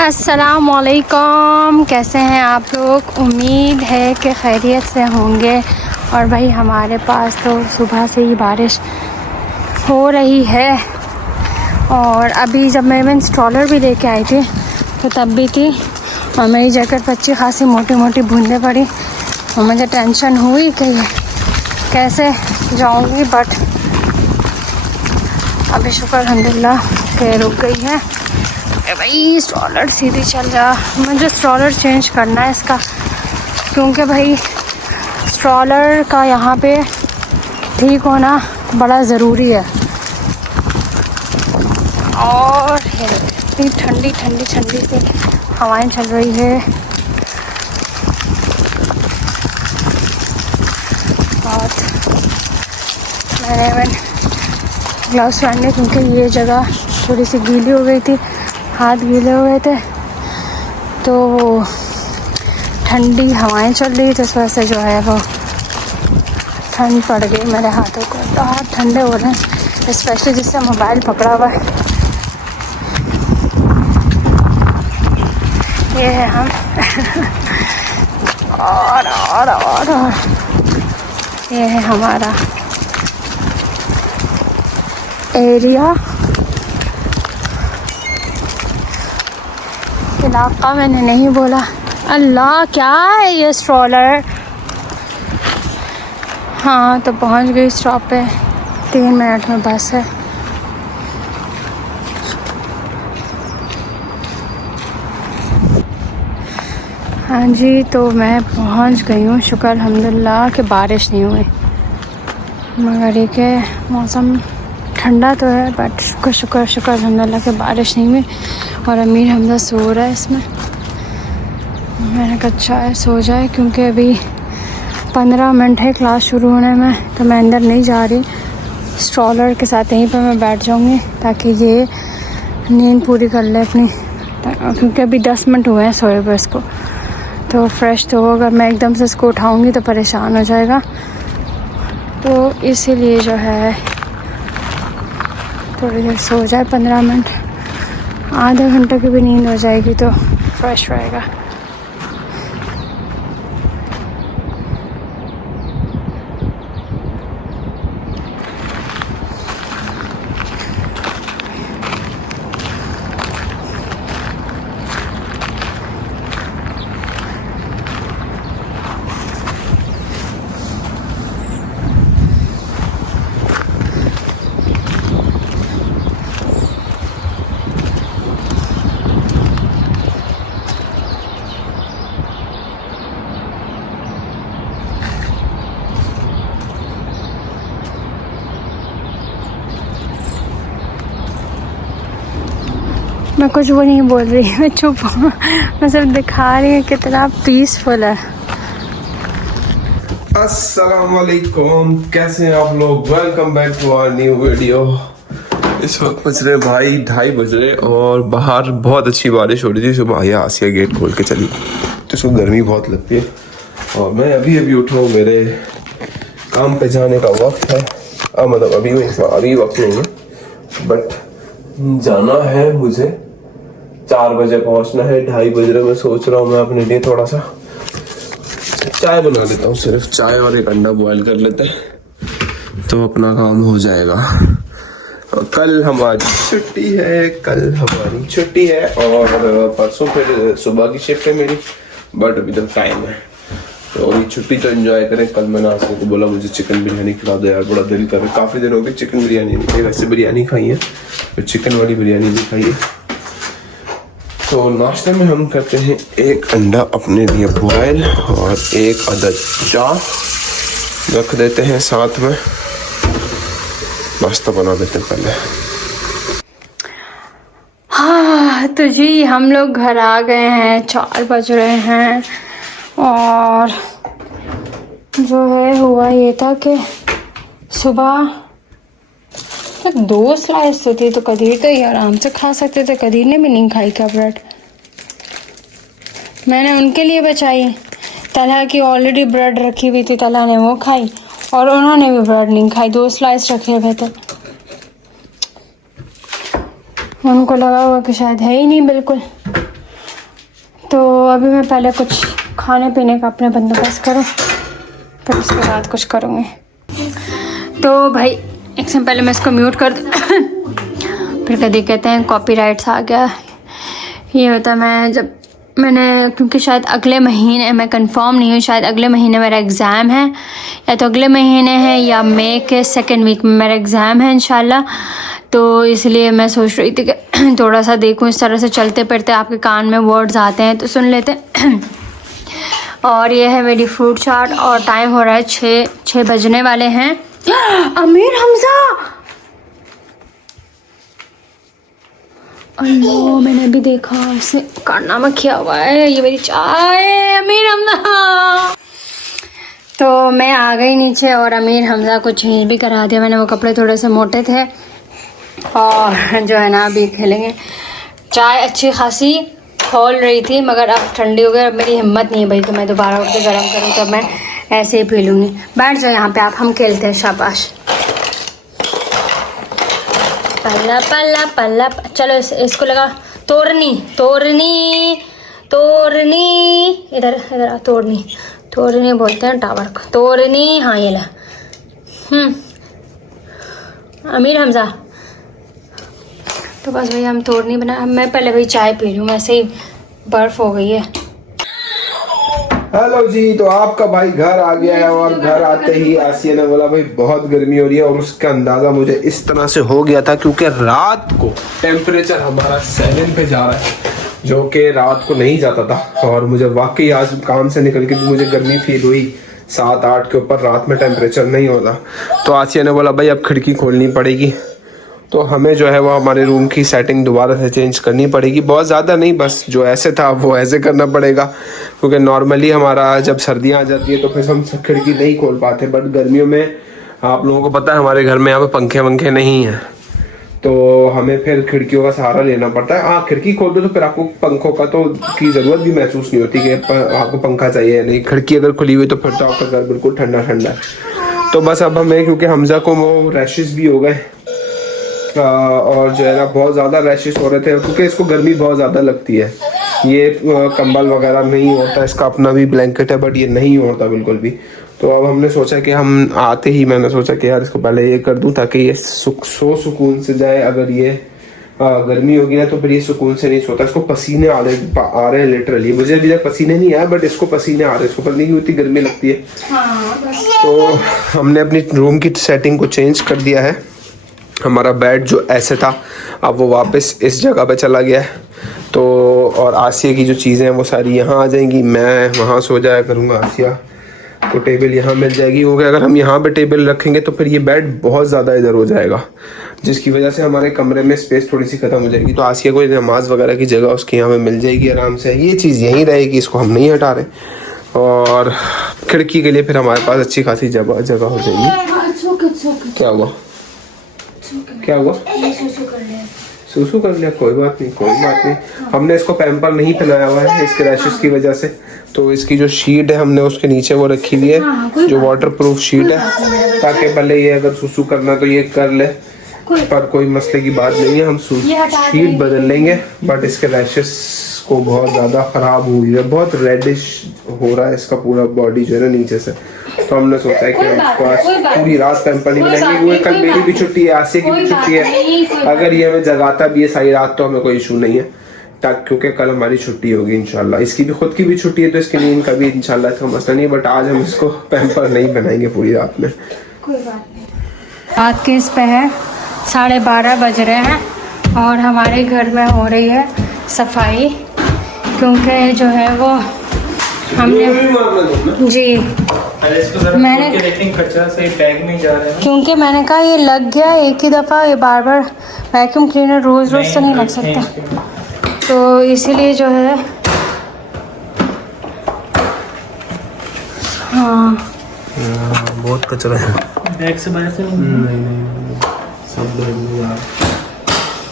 अस्सलामुअलैकुम, कैसे हैं आप लोग। उम्मीद है कि खैरियत से होंगे। और भाई हमारे पास तो सुबह से ही बारिश हो रही है। और अभी जब मैं स्ट्रॉलर भी लेके आई थी तो तब भी थी, और मेरी जैकेट पर अच्छी खासी मोटी मोटी बूंदें पड़ी और मुझे टेंशन हुई कि कैसे जाऊंगी। बट अभी शुक्र अल्हम्दुलिल्लाह के रुक गई है। भाई स्ट्रॉलर सीधी चल जा, मुझे स्ट्रॉलर चेंज करना है इसका, क्योंकि भाई स्ट्रॉलर का यहाँ पे ठीक होना बड़ा ज़रूरी है। और इतनी ठंडी ठंडी ठंडी सी हवाएं चल रही है। बहुत मैंने ग्लव्स पहने क्योंकि ये जगह थोड़ी सी गीली हो गई थी, हाथ गीले हो गए थे, तो ठंडी हवाएं चल रही थी, इस वजह से जो है वो ठंड पड़ गई मेरे हाथों को। तो हाथ ठंडे हो रहे हैं, स्पेशली जिससे मोबाइल पकड़ा हुआ है। ये है हम और ये है हमारा एरिया, इलाका मैंने नहीं बोला। अल्लाह क्या है ये स्ट्रॉलर। हाँ तो पहुंच गई स्टॉप पे, 3 मिनट में बस है। हाँ जी, तो मैं पहुंच गई हूँ। शुक्र अल्हम्दुलिल्लाह कि बारिश नहीं हुई, मगर ये के मौसम ठंडा तो है, बट शुक्र अल्हम्दुलिल्लाह कि बारिश नहीं हुई। और अमीर हमदा सो रहा है इसमें। मैंने कहा अच्छा है सो जाए, क्योंकि अभी 15 मिनट है क्लास शुरू होने में, तो मैं अंदर नहीं जा रही। स्ट्रॉलर के साथ यहीं पर मैं बैठ जाऊंगी ताकि ये नींद पूरी कर ले अपनी, क्योंकि अभी 10 मिनट हुए हैं सोए हुए इसको। तो फ्रेश तो हो, अगर मैं एकदम से इसको उठाऊंगी तो परेशान हो जाएगा। तो इसीलिए जो है थोड़ी देर सो जाए, 15 मिनट, आधे घंटे की भी नींद हो जाएगी तो फ्रेश रहेगा। मैं कुछ वो नहीं बोल रही, मैं चुप हूँ। मैं सिर्फ दिखा रही हूँ कितना पीसफुल है। अस्सलाम वालेकुम, कैसे हैं आप लोग। Welcome back to our new video. इस वक्त बज रहे भाई 2:30 बज रहे और बाहर बहुत अच्छी बारिश हो रही थी। सुबह आया आसिया गेट खोल के चली, तो सुबह गर्मी बहुत लगती है। और मैं अभी उठा हूँ, मेरे काम पे जाने का वक्त है। मतलब अभी वक्त नहीं है, बट जाना है मुझे। 4 बजे पहुंचना है, 2:30 बज रहे। मैं सोच रहा हूँ मैं अपने लिए थोड़ा सा चाय बना लेता हूँ, सिर्फ चाय और एक अंडा बॉयल कर लेते हैं तो अपना काम हो जाएगा। और कल हमारी छुट्टी है और परसों फिर सुबह की शिफ्ट है मेरी, बट अभी तक टाइम है, तो अभी छुट्टी तो एंजॉय करें। कल मैंने आसिया को बोला मुझे चिकन बिरयानी खिला दो यार, बड़ा दिल कर रहा है। काफ़ी दिन हो गए चिकन बिरयानी नहीं खाई, वैसे बिरयानी खाई है, तो चिकन वाली बिरयानी भी खाई है। तो नाश्ते में हम करते हैं एक अंडा अपने लिए बॉयल और एक अदद चाय रख देते हैं साथ में। नाश्ता बना देते हैं पहले। हाँ तो जी हम लोग घर आ गए हैं, 4 बज रहे हैं। और जो है हुआ ये था कि सुबह तक 2 स्लाइस होती, तो कदीर तो ये आराम से खा सकते थे। कदीर ने भी नहीं खाई क्या ब्रेड, मैंने उनके लिए बचाई। तलहा की ऑलरेडी ब्रेड रखी हुई थी, तलहा ने वो खाई और उन्होंने भी ब्रेड नहीं खाई। 2 स्लाइस रखे हुए थे, उनको लगा हुआ कि शायद है ही नहीं बिल्कुल। तो अभी मैं पहले कुछ खाने पीने का अपने बंदोबस्त करूँ, फिर उसके बाद कुछ करूँगी। तो भाई एक सेकंड पहले मैं इसको म्यूट कर दूँ फिर कभी कहते हैं कॉपीराइट्स आ गया। ये होता है मैं जब मैंने, क्योंकि शायद अगले महीने, मैं कंफर्म नहीं हूँ, शायद अगले महीने मेरा एग्ज़ाम है, या तो अगले महीने है या मई के सेकेंड वीक में मेरा एग्ज़ाम है इंशाल्लाह। तो इसलिए मैं सोच रही थी कि थोड़ा सा देखूँ, इस तरह से चलते फिरते आपके कान में वर्ड्स आते हैं तो सुन लेते हैं। और ये है मेरी फ्रूट चाट और टाइम हो रहा है 6 बजने वाले हैं। अमीर हमजा, अल्लाह मैंने भी देखा इसने कारनामा किया हुआ है। ये मेरी चाय अमीर हमजा। तो मैं आ गई नीचे और अमीर हमजा को चेंज भी करा दिया मैंने, वो कपड़े थोड़े से मोटे थे। और जो है ना अभी खेलेंगे। चाय अच्छी खासी खोल रही थी मगर अब ठंडी हो गई। अब मेरी हिम्मत नहीं है भाई कि मैं दोबारा उठ के गर्म करूँ, तो मैं ऐसे ही पी लूँगी। बैठ जाओ यहाँ पे आप, हम खेलते हैं। शाबाश। पल्ला पल्ला पल्ला, चलो इसको लगा। तोड़नी तोड़नी तोड़नी, इधर इधर आ। तोड़नी तोड़नी बोलते हैं टावर को, तोड़नी। हाँ ये ला। अमीर हमजा, तो बस भैया हम तोड़नी बना। मैं पहले भाई चाय पी लूँ, वैसे ही बर्फ़ हो गई है। हेलो जी, तो आपका भाई घर आ गया है और घर आते ही आसिया ने बोला भाई बहुत गर्मी हो रही है। और उसका अंदाज़ा मुझे इस तरह से हो गया था क्योंकि रात को टेम्परेचर हमारा 7 पे जा रहा है, जो कि रात को नहीं जाता था। और मुझे वाकई आज काम से निकल के भी मुझे गर्मी फील हुई। 7-8 के ऊपर रात में टेम्परेचर नहीं होता। तो आसिया ने बोला भाई अब खिड़की खोलनी पड़ेगी। तो हमें जो है वो हमारे रूम की सेटिंग दोबारा से चेंज करनी पड़ेगी। बहुत ज़्यादा नहीं, बस जो ऐसे था वो ऐसे करना पड़ेगा, क्योंकि नॉर्मली हमारा जब सर्दियाँ आ जाती है तो फिर हम खिड़की नहीं खोल पाते। बट गर्मियों में आप लोगों को पता है हमारे घर में यहाँ पे पंखे वंखे नहीं हैं, तो हमें फिर खिड़कियों का सहारा लेना पड़ता है। हाँ, खिड़की खोल दो तो फिर आपको पंखों का तो की ज़रूरत भी महसूस नहीं होती कि आपको पंखा चाहिए या नहीं। खिड़की अगर खुली हुई तो फिर तो आपका घर बिल्कुल ठंडा ठंडा है। तो बस अब हमें, क्योंकि हमजा को वो रैशेस भी हो गए और जो है ना बहुत ज़्यादा रैशेस हो रहे थे, क्योंकि इसको गर्मी बहुत ज़्यादा लगती है। ये कंबल वगैरह नहीं होता, इसका अपना भी ब्लैंकेट है बट ये नहीं होता बिल्कुल भी। तो अब हमने सोचा कि हम आते ही मैंने सोचा कि यार इसको पहले ये कर दूं ताकि ये सुकून से जाए। अगर ये गर्मी होगी ना तो फिर ये सुकून से नहीं सोता। इसको पसीने आ रहे हैं लिटरली। मुझे अभी तक पसीने नहीं आया बट इसको पसीने आ रहे हैं। इसको पता नहीं क्यों इतनी गर्मी लगती है। तो हमने अपनी रूम की सेटिंग को चेंज कर दिया है। हमारा बेड जो ऐसे था अब वो वापस इस जगह पे चला गया है। तो और आसिया की जो चीज़ें हैं वो सारी यहाँ आ जाएंगी। मैं वहाँ सो जाया करूँगा, आसिया को टेबल यहाँ मिल जाएगी। क्योंकि अगर हम यहाँ पे टेबल रखेंगे तो फिर ये बेड बहुत ज़्यादा इधर हो जाएगा, जिसकी वजह से हमारे कमरे में स्पेस थोड़ी सी ख़त्म हो जाएगी। तो आसिया को नमाज वगैरह की जगह उसके यहाँ पे मिल जाएगी आराम से। ये चीज़ यहीं रहेगी, इसको हम नहीं हटा रहे। और खिड़की के लिए फिर हमारे पास अच्छी खासी जगह हो जाएगी। क्या हुआ? क्या हुआ? सूसू कर लिया? कोई बात नहीं, कोई बात नहीं। हमने इसको पैम्पर नहीं पहनाया हुआ है इसके रैशेस की वजह से। तो इसकी जो शीट है हमने उसके नीचे वो रखी हुई है, जो वाटर प्रूफ शीट है, ताकि भले ये अगर सूसू करना तो ये कर ले, पर कोई मसले की बात नहीं है। हम शीट बदल लेंगे। बट इसके रैशेस को बहुत ज़्यादा ख़राब हुई है, बहुत रेडिश हो रहा है इसका पूरा बॉडी जो है ना नीचे से। तो हमने सोचा है कि हम इसको आज पूरी रात पैम्पर नहीं बनाएंगे, क्योंकि कल मेरी भी छुट्टी है, आसिया की भी छुट्टी है। अगर ये हमें जगाता भी है सारी रात तो हमें कोई इशू नहीं है, क्योंकि कल हमारी छुट्टी होगी इंशाल्लाह। इसकी भी खुद की भी छुट्टी है तो इसकी नींद का भी इंशाल्लाह इसका मसला नहीं है। बट आज हम इसको पैम्पर नहीं बनाएंगे पूरी रात में। कोई बात नहीं। रात के इस पे है 12:30 बज रहे हैं और हमारे घर में हो रही है सफाई, क्योंकि जो है वो हमने जी मैंने बैग में जा रहे हैं, क्योंकि मैंने कहा ये लग गया एक ही दफ़ा, ये बार बार वैक्यूम क्लीनर रोज़ रोज़ तो नहीं लग सकता। तो इसीलिए जो है हाँ बहुत कचरा है बैग से बाहर से नहीं सब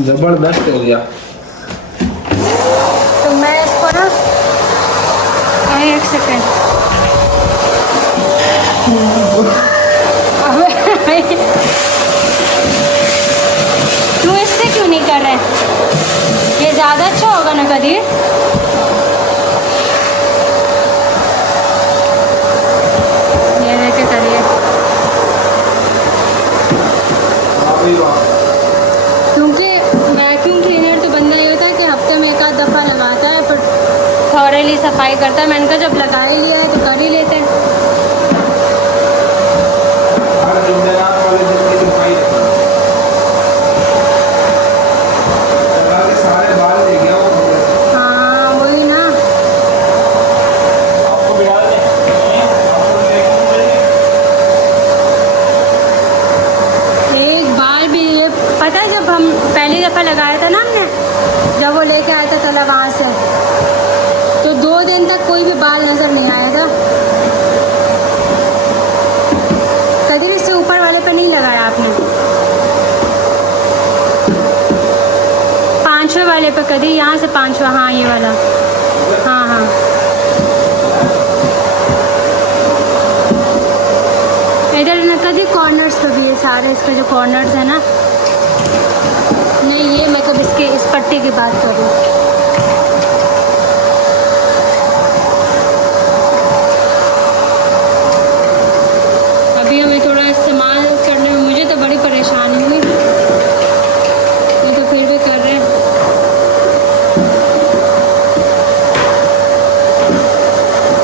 जबरदस्त हो गया। तो मैं इसको ना एक सेकेंड तू इससे क्यों नहीं कर रहे? ये ज़्यादा अच्छा होगा ना कदीर। क्योंकि वैक्यूम क्लीनर तो बंदा ये होता है कि हफ्ते में एक आध दफ़ा लगाता है, पर थॉरली सफाई करता है। मैंने कहा जब लगा ही लिया है तो कर ही लेते हैं। हाँ वही ना, एक बाल भी ये पता है, जब हम पहली दफ़ा लगाया था ना हमने, जब वो लेके आया था तला वहाँ से, तो 2 दिन तक कोई भी बाल नज़र नहीं आया था। कदर इससे ऊपर वाले पे नहीं लगाया आपने? 5वें वाले पे कदर, यहाँ से 5वां, हाँ ये वाला, हाँ हाँ। इधर ना कदर कॉर्नर्स पे भी है सारे, इसके जो कॉर्नर्स है ना, नहीं ये मैं कब इसके इस पट्टी की बात कर रही हूँ। अभी हमें थोड़ा इस्तेमाल करने में मुझे तो बड़ी परेशानी हुई, ये तो फिर भी कर रहे हैं।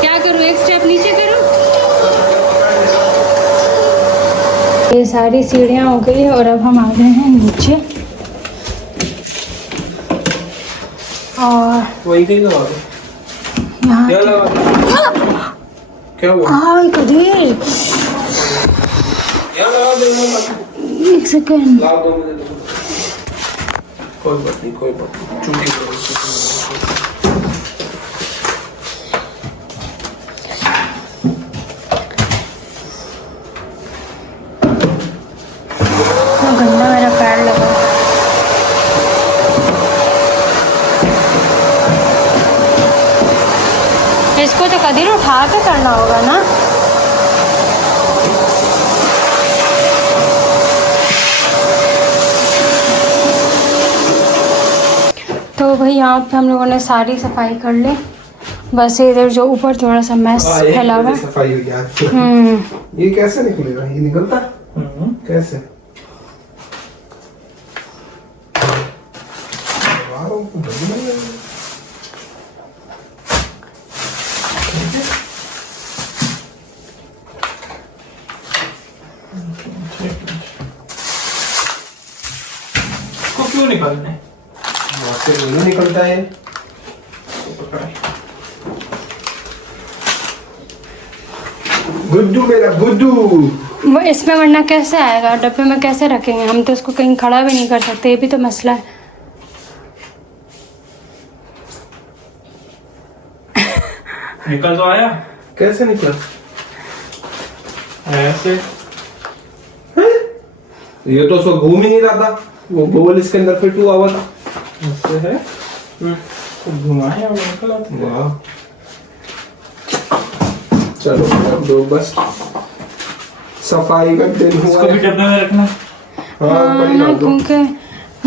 क्या करूँ, एक स्टेप नीचे करूँ? ये सारी सीढ़ियाँ हो गई और अब हम आ गए हैं नीचे, और वही कहीं लगा दो। यहाँ क्या लगा दो? क्या हुआ? हाँ कदीर, क्या लगा दो? एक सेकेंड। ला दो मुझे तो। कोई बात नहीं, कोई बात नहीं, छुट्टी करो। गंदा मेरा पैर लगा। इसको तो कदीर उठा के करना होगा ना। तो भाई यहाँ पे हम लोगों ने सारी सफाई कर ली, बस इधर जो ऊपर थोड़ा सा मैस फैला हुआ है। सफाई हुई यार। ये कैसे निकलेगा? ये निकलता कैसे? को क्यों निकालना है? नहीं निकलता है। गुड्डू मेरा गुड्डू। वो इसमें वरना कैसे आएगा, डब्बे में कैसे रखेंगे हम? तो इसको कहीं खड़ा भी नहीं कर सकते, ये भी तो मसला है। निकल तो आया। कैसे निकला? ऐसे ये तो उसको घूम ही नहीं रहा था, वो गोल इसके अंदर फिट हुआ हुआ था। ऐसे है, तो घुमाया और निकल आता है। वाह, चलो अब दो बस सफाई का दिन हुआ इसको भी है। डब्बे में रखना। हाँ, बड़ी डाल दो। क्योंकि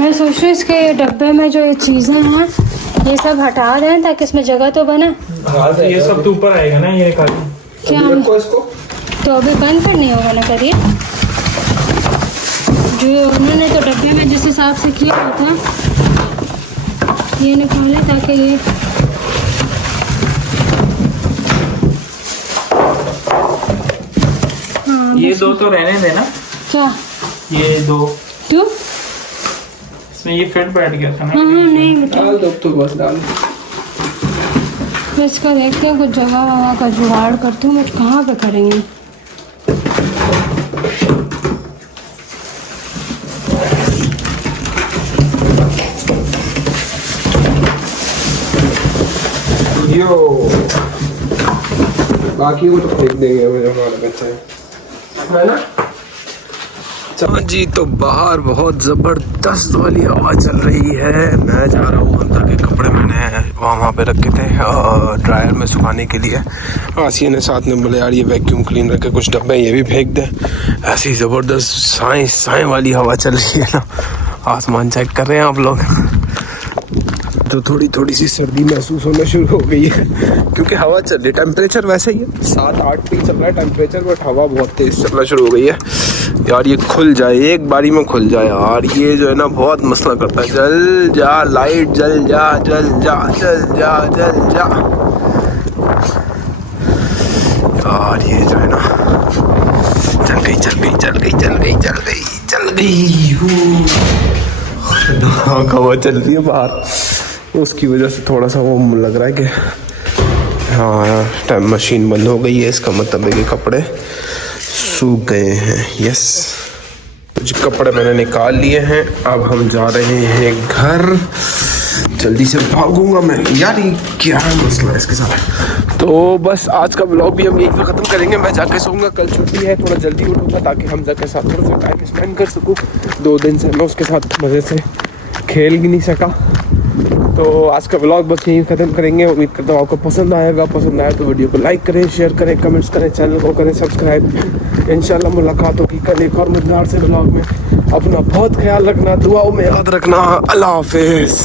मैं सोच रही हूँ इसके डब्बे में जो ये चीज़ें हैं ये सब हटा दें ताकि इसमें जगह तो बने। हाँ, तो ये सब तो ऊपर आएगा ना, ये काट क्या अभी हम रखो इसको। तो अभी बंद करनी होगा ना करिए, जो उन्होंने तो डब्बे में जिस हिसाब से किया हुआ था ये निकाले ताकि ये ये दो तो रहने देना। क्या ये दो तू? इसमें ये फिट बैठ गया था ना। हाँ हाँ नहीं बेटा, डाल दो तो बस डाल। मैं इसका देखते हैं कुछ जगह वगह का जुगाड़ करती हूँ। मैं कहाँ पे करेंगे? यो बाकी को तो फेंक देंगे अभी हमारा बच्चा है ना। चलो जी, तो बाहर बहुत जबरदस्त वाली हवा चल रही है। मैं जा रहा हूँ अंदर के कपड़े मैंने वहाँ पे रखे थे ड्रायर में सुखाने के लिए। आसिया ने साथ में बोले यार ये वैक्यूम क्लीनर के कुछ डब्बे ये भी फेंक दे। ऐसी ज़बरदस्त साए वाली हवा चल रही है ना। आसमान चेक कर रहे हैं आप लोग, तो थोड़ी सी सर्दी महसूस होना शुरू हो गई है क्योंकि हवा चल रही है। टेम्परेचर वैसे ही है 7-8 पे चल रहा है टेम्परेचर, बट हवा बहुत तेज़ चलना शुरू हो गई है। यार ये खुल जाए, एक बारी में खुल जाए यार। ये जो है ना बहुत मसला करता है। जल जा लाइट, जल जा जल जा जल जा जल जा। यार ये जो है ना चल गई चल गई चल गई चल गई चल गई चल गई। हवा चल रही है बाहर, उसकी वजह से थोड़ा सा वो लग रहा है कि हाँ यार टाइम मशीन बंद हो गई है। इसका मतलब है कि कपड़े सूख गए हैं। यस, कुछ कपड़े मैंने निकाल लिए हैं। अब हम जा रहे हैं घर। जल्दी से भागूंगा मैं। यार ये क्या मसला है इसके साथ। तो बस आज का व्लॉग भी हम यहीं पर ख़त्म करेंगे। मैं जाके सोऊंगा, कल छुट्टी है, थोड़ा जल्दी उठूंगा ताकि हम जाके साथ थोड़ा सा टाइम स्पेंड कर सकूँ। 2 दिन से मैं उसके साथ मज़े से खेल भी नहीं सका। तो आज का व्लॉग बस यहीं ख़त्म करेंगे। उम्मीद करता हूँ आपको पसंद आएगा। पसंद आए तो वीडियो को लाइक करें, शेयर करें, कमेंट्स करें, चैनल को करें सब्सक्राइब। इंशाल्लाह मुलाकात होगी कल एक और मजेदार से व्लॉग में। अपना बहुत ख्याल रखना, दुआओं में याद रखना। अल्लाह हाफिज़।